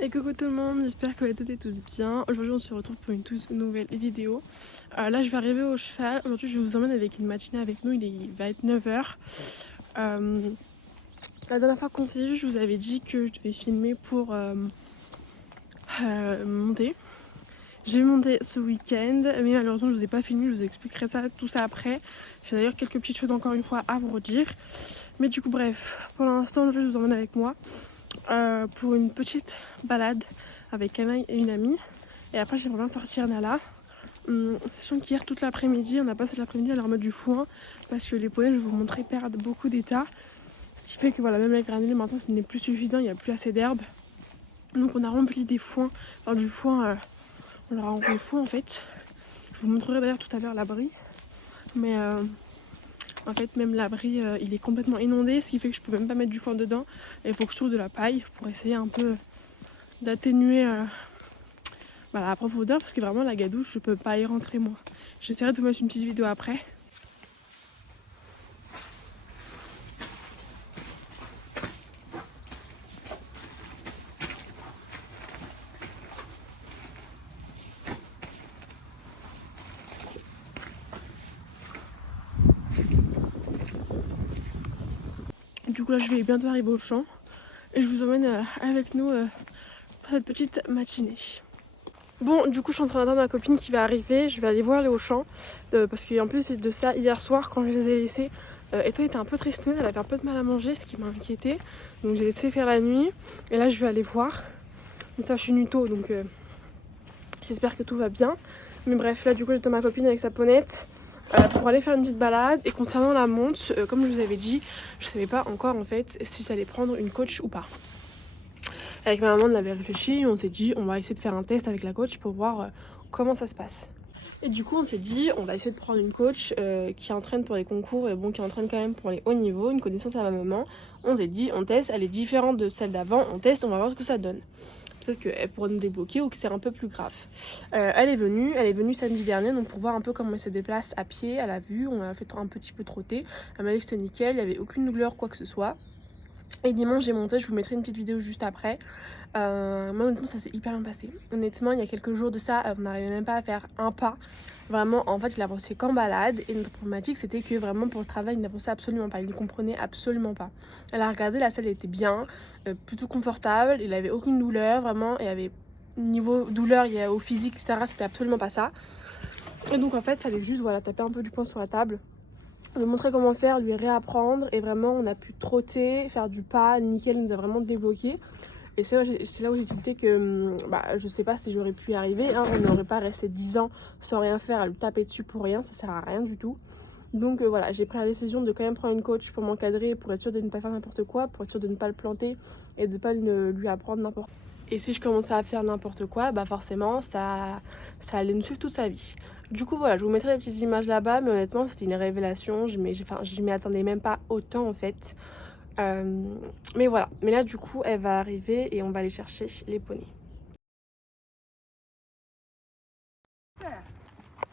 Et coucou tout le monde, j'espère que vous allez toutes et tous bien. Aujourd'hui on se retrouve pour une toute nouvelle vidéo. Là je vais arriver au cheval. Aujourd'hui je vous emmène avec une matinée avec nous, il va être 9h. La dernière fois qu'on s'est vu, je vous avais dit que je devais filmer pour monter. J'ai monté ce week-end, mais malheureusement je vous ai pas filmé, je vous expliquerai tout ça après. J'ai d'ailleurs quelques petites choses encore une fois à vous redire. Mais du coup bref, pour l'instant je vous emmène avec moi pour une petite balade avec Canaille et une amie. Et après j'aimerais bien sortir Nala. Sachant qu'hier toute l'après-midi, on a passé l'après-midi à leur mettre du foin parce que les poneys, je vous montrais, perdent beaucoup d'état. Ce qui fait que voilà, même avec granulés maintenant ce n'est plus suffisant, il n'y a plus assez d'herbe. Donc on a rempli des foins, enfin du foin, on leur a rempli le foin en fait. Je vous montrerai d'ailleurs tout à l'heure l'abri. Mais en fait même l'abri il est complètement inondé, ce qui fait que je peux même pas mettre du foin dedans. Et il faut que je trouve de la paille pour essayer un peu d'atténuer la profondeur parce que vraiment la gadouche je peux pas y rentrer moi. J'essaierai de vous mettre une petite vidéo après. Du coup là je vais bientôt arriver au champ et je vous emmène avec nous pour cette petite matinée. Bon du coup je suis en train d'attendre ma copine qui va arriver, je vais aller voir les Auchan parce qu'en plus c'est de ça hier soir quand je les ai laissés. Ethan était un peu tristounet, elle avait un peu de mal à manger ce qui m'a inquiété. Donc j'ai laissé faire la nuit et là je vais aller voir. Mais ça je suis nue tôt donc j'espère que tout va bien. Mais bref là du coup j'attends ma copine avec sa ponette. Pour aller faire une petite balade. Et concernant la monte, comme je vous avais dit, je savais pas encore en fait si j'allais prendre une coach ou pas. Avec ma maman on avait réfléchi, on s'est dit on va essayer de faire un test avec la coach pour voir comment ça se passe. Et du coup on s'est dit on va essayer de prendre une coach qui entraîne pour les concours et bon qui entraîne quand même pour les hauts niveaux, une connaissance à ma maman. On s'est dit on teste, elle est différente de celle d'avant, on teste, on va voir ce que ça donne. Peut-être qu'elle pourrait nous débloquer ou que c'est un peu plus grave. Elle est venue samedi dernier donc pour voir un peu comment elle se déplace à pied, elle a vu, on a fait un petit peu trotter. Elle m'a dit que c'était nickel, il n'y avait aucune douleur quoi que ce soit. Et dimanche j'ai monté, je vous mettrai une petite vidéo juste après. Moi honnêtement ça s'est hyper bien passé. Honnêtement il y a quelques jours de ça on n'arrivait même pas à faire un pas. Vraiment en fait il a pensé qu'en balade et notre problématique c'était que vraiment pour le travail il n'a pensé absolument pas, il ne comprenait absolument pas. Elle a regardé, la salle était bien, plutôt confortable, il avait aucune douleur vraiment, il y avait niveau douleur il y a au physique etc c'était absolument pas ça. Et donc en fait il fallait juste voilà taper un peu du poing sur la table, lui montrer comment faire, lui réapprendre et vraiment on a pu trotter, faire du pas, nickel, il nous a vraiment débloqué. Et c'est là où j'ai tilté que je sais pas si j'aurais pu y arriver, hein. On n'aurait pas resté 10 ans sans rien faire à lui taper dessus pour rien, ça sert à rien du tout. Donc voilà, j'ai pris la décision de quand même prendre une coach pour m'encadrer, pour être sûre de ne pas faire n'importe quoi, pour être sûre de ne pas le planter et de ne pas lui apprendre n'importe quoi. Et si je commençais à faire n'importe quoi, forcément ça allait me suivre toute sa vie. Du coup voilà, je vous mettrai des petites images là-bas, mais honnêtement c'était une révélation, je m'y attendais même pas autant en fait. Mais voilà, mais là du coup elle va arriver et on va aller chercher les poneys.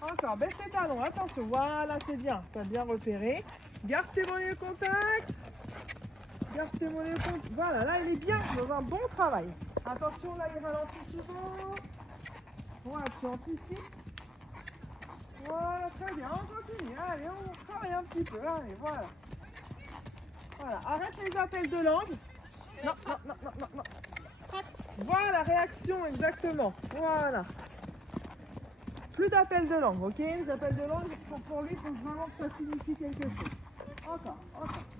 Encore, baisse tes talons, attention, voilà c'est bien, t'as bien repéré. Garde tes mollets au contact. Garde tes mollets au contact. Voilà, là il est bien, dans un bon travail. Attention, là il ralentit souvent. Voilà, tu anticipes. Voilà, très bien, on continue. Allez, on travaille un petit peu, allez, voilà. Voilà, arrête les appels de langue. Non, non, non, non, non, non. Voilà, réaction, exactement. Voilà. Plus d'appels de langue, ok? Les appels de langue, pour lui, il faut vraiment que ça signifie quelque chose. Encore.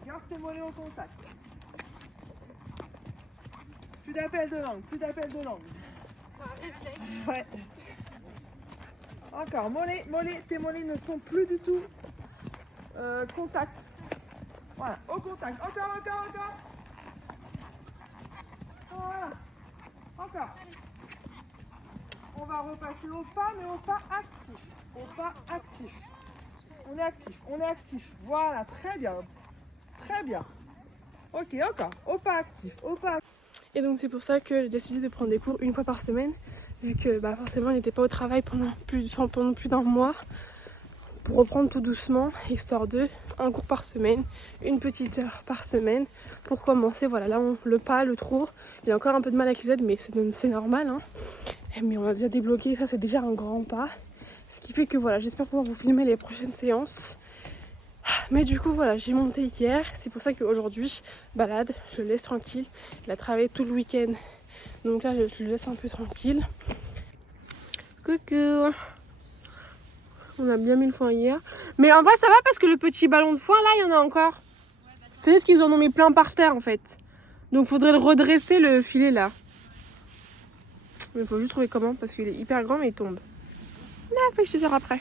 Garde tes mollets au contact. Plus d'appels de langue, Ouais. Encore, mollets, tes mollets ne sont plus du tout contact. Voilà, au contact. Encore. Voilà. Encore. On va repasser au pas, mais au pas actif. On est actif. Voilà, très bien. Ok, encore. Au pas actif. Et donc c'est pour ça que j'ai décidé de prendre des cours une fois par semaine, vu que forcément elle n'était pas au travail pendant plus d'un mois. pour reprendre tout doucement, histoire de un cours par semaine, une petite heure par semaine pour commencer. Voilà, là le pas, le trot, il y a encore un peu de mal avec les aides, mais c'est normal, hein. Mais on a déjà débloqué, ça c'est déjà un grand pas. Ce qui fait que voilà, j'espère pouvoir vous filmer les prochaines séances. Mais du coup voilà, j'ai monté hier, c'est pour ça qu'aujourd'hui, balade, je le laisse tranquille. Il a travaillé tout le week-end, donc là je le laisse un peu tranquille. Coucou! On a bien mis le foin hier. Mais en vrai ça va parce que le petit ballon de foin là, il y en a encore. C'est juste qu'ils en ont mis plein par terre en fait. Donc faudrait le redresser le filet là. Mais il faut juste trouver comment parce qu'il est hyper grand mais il tombe. Ah, fait que je te dirai après.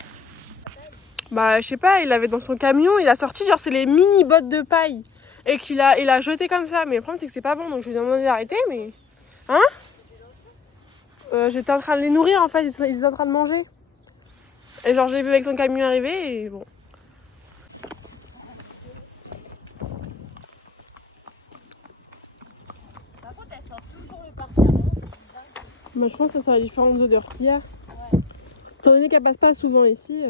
Bah je sais pas, il avait dans son camion, il a sorti genre c'est les mini bottes de paille. Et il a jeté comme ça. Mais le problème c'est que c'est pas bon donc je lui ai demandé d'arrêter mais... Hein? J'étais en train de les nourrir en fait, ils étaient en train de manger. Et genre j'ai vu avec son camion arriver et bon. Par contre, elle sort toujours le parfum. Bah, je pense que ça sera les différentes odeurs qu'il y a. Ouais. Étant donné qu'elle passe pas souvent ici.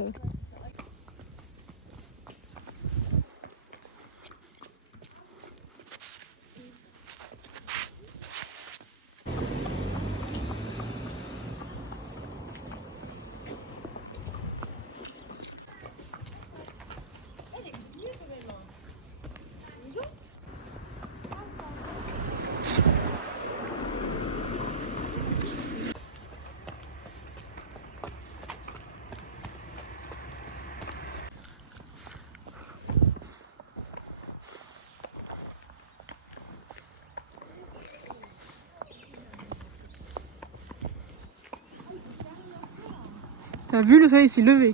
T'as vu, le soleil s'est levé.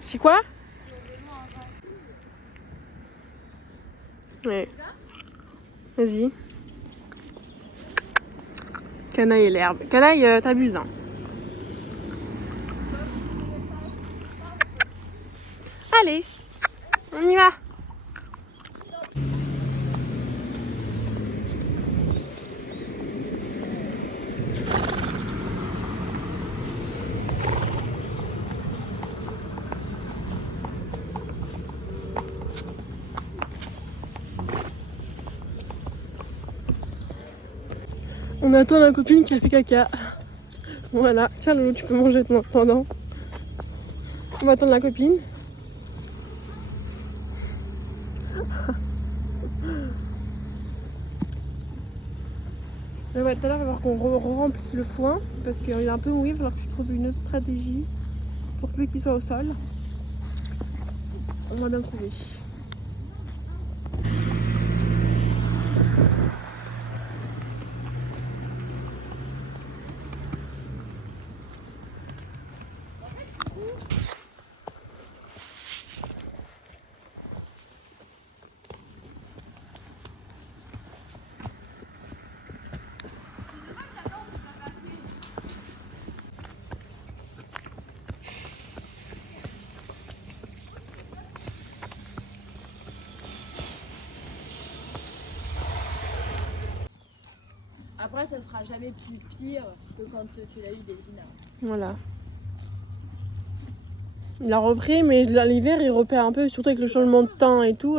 C'est quoi? Ouais. Vas-y. Canaille et l'herbe. Canaille, t'abuses, hein. Allez, on y va. On attend la copine qui a fait caca. Voilà, tiens Loulou, tu peux manger en attendant. On va attendre la copine. Tout à l'heure, il va falloir qu'on remplisse le foin parce qu'il est un peu mouillé. Il va falloir que je trouve une autre stratégie pour plus qu'il soit au sol. On va bien trouver. Après, ça sera jamais plus pire que quand tu l'as eu Delphine. Voilà. Il a repris, mais l'hiver il repère un peu, surtout avec le changement de temps et tout.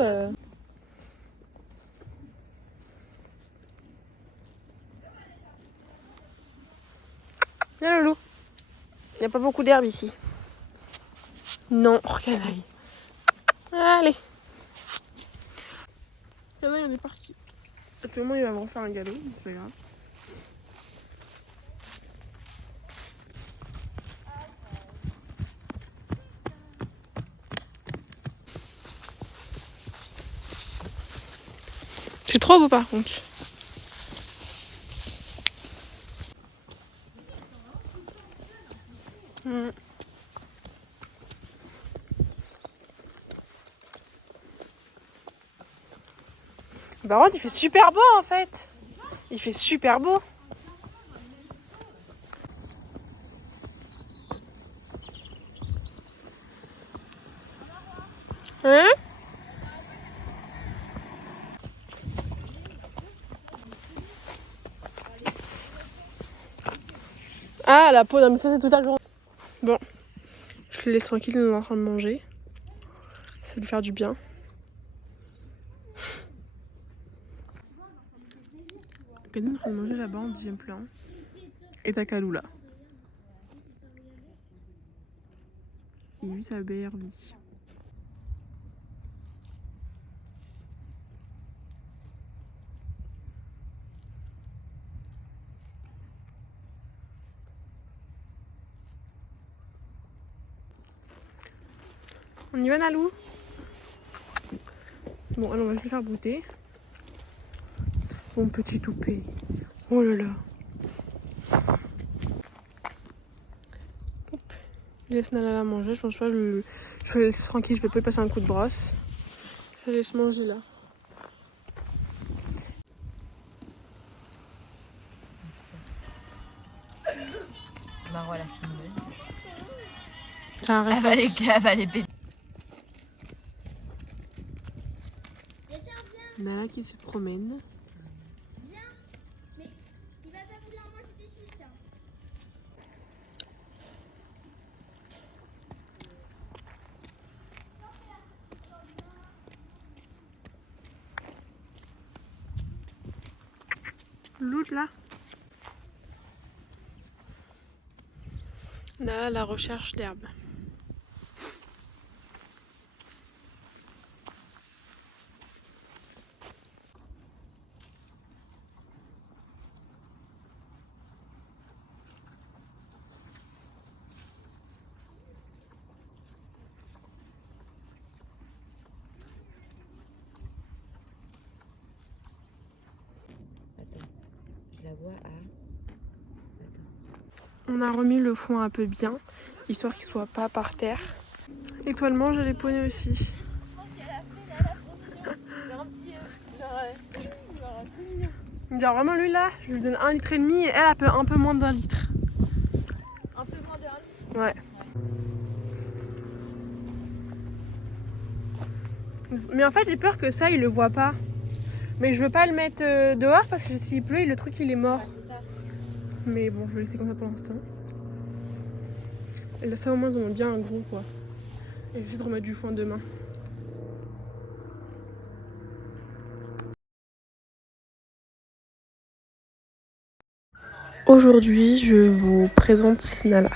Viens Loulou. Il n'y a pas beaucoup d'herbe ici. Non, oh canaille. Allez. Canaille, on est parti. Actuellement, il va me refaire un galop, mais c'est pas grave. C'est trop beau par contre. Par contre, il fait super beau en fait. Il fait super beau. Hein? Ah, la peau, non mais ça c'est toute la journée. Bon, je le laisse tranquille, il est en train de manger. Ça va lui faire du bien. Canon est en train de manger là-bas en 10e plan. Et t'as Kalou là. Il vit sa BRB. On y va Nalou? Bon, alors on va juste le faire brouter. Mon petit toupet. Oh là là. Hop. Je laisse Nala la manger. Je pense pas, je la laisse tranquille. Je vais pas lui passer un coup de brosse. Je la laisse manger là. Maro la filmeuse. C'est un réflexe. Elle va les péter. Nala qui se promène. Il va pas vouloir manger des chips. Hein. L'autre là. Nala la recherche d'herbe. Je la vois à... On a remis le foin un peu bien, histoire qu'il soit pas par terre. Et toi, elle mange les poneys aussi. Genre vraiment lui là, je lui donne 1,5 litre et elle peut un peu moins d'1 litre. Un peu moins de... Ouais. Mais en fait j'ai peur que ça il le voit pas. Mais je veux pas le mettre dehors parce que s'il pleut, le truc il est mort. Mais bon, je vais laisser comme ça pour l'instant. Et là ça au moins ils en ont bien un gros quoi. Et je vais essayer de remettre du foin demain. Aujourd'hui, je vous présente Nala,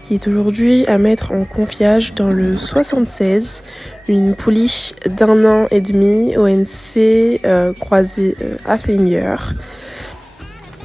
qui est aujourd'hui à mettre en confiage dans le 76, une pouliche d'1 an et demi, ONC croisée Haflinger.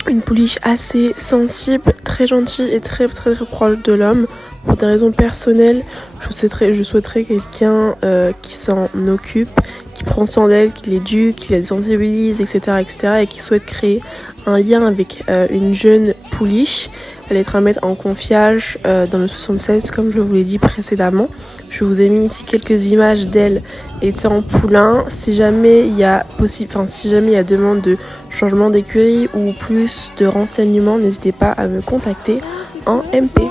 Une pouliche assez sensible, très gentille et très proche de l'homme. Pour des raisons personnelles, je souhaiterais quelqu'un qui s'en occupe, qui prend soin d'elle, qui l'éduque, qui la sensibilise, etc., et qui souhaite créer un lien avec une jeune pouliche. Elle est à mettre en confiage dans le 76, comme je vous l'ai dit précédemment. Je vous ai mis ici quelques images d'elle étant poulain. Si jamais il y a demande de changement d'écurie ou plus de renseignements, n'hésitez pas à me contacter en MP.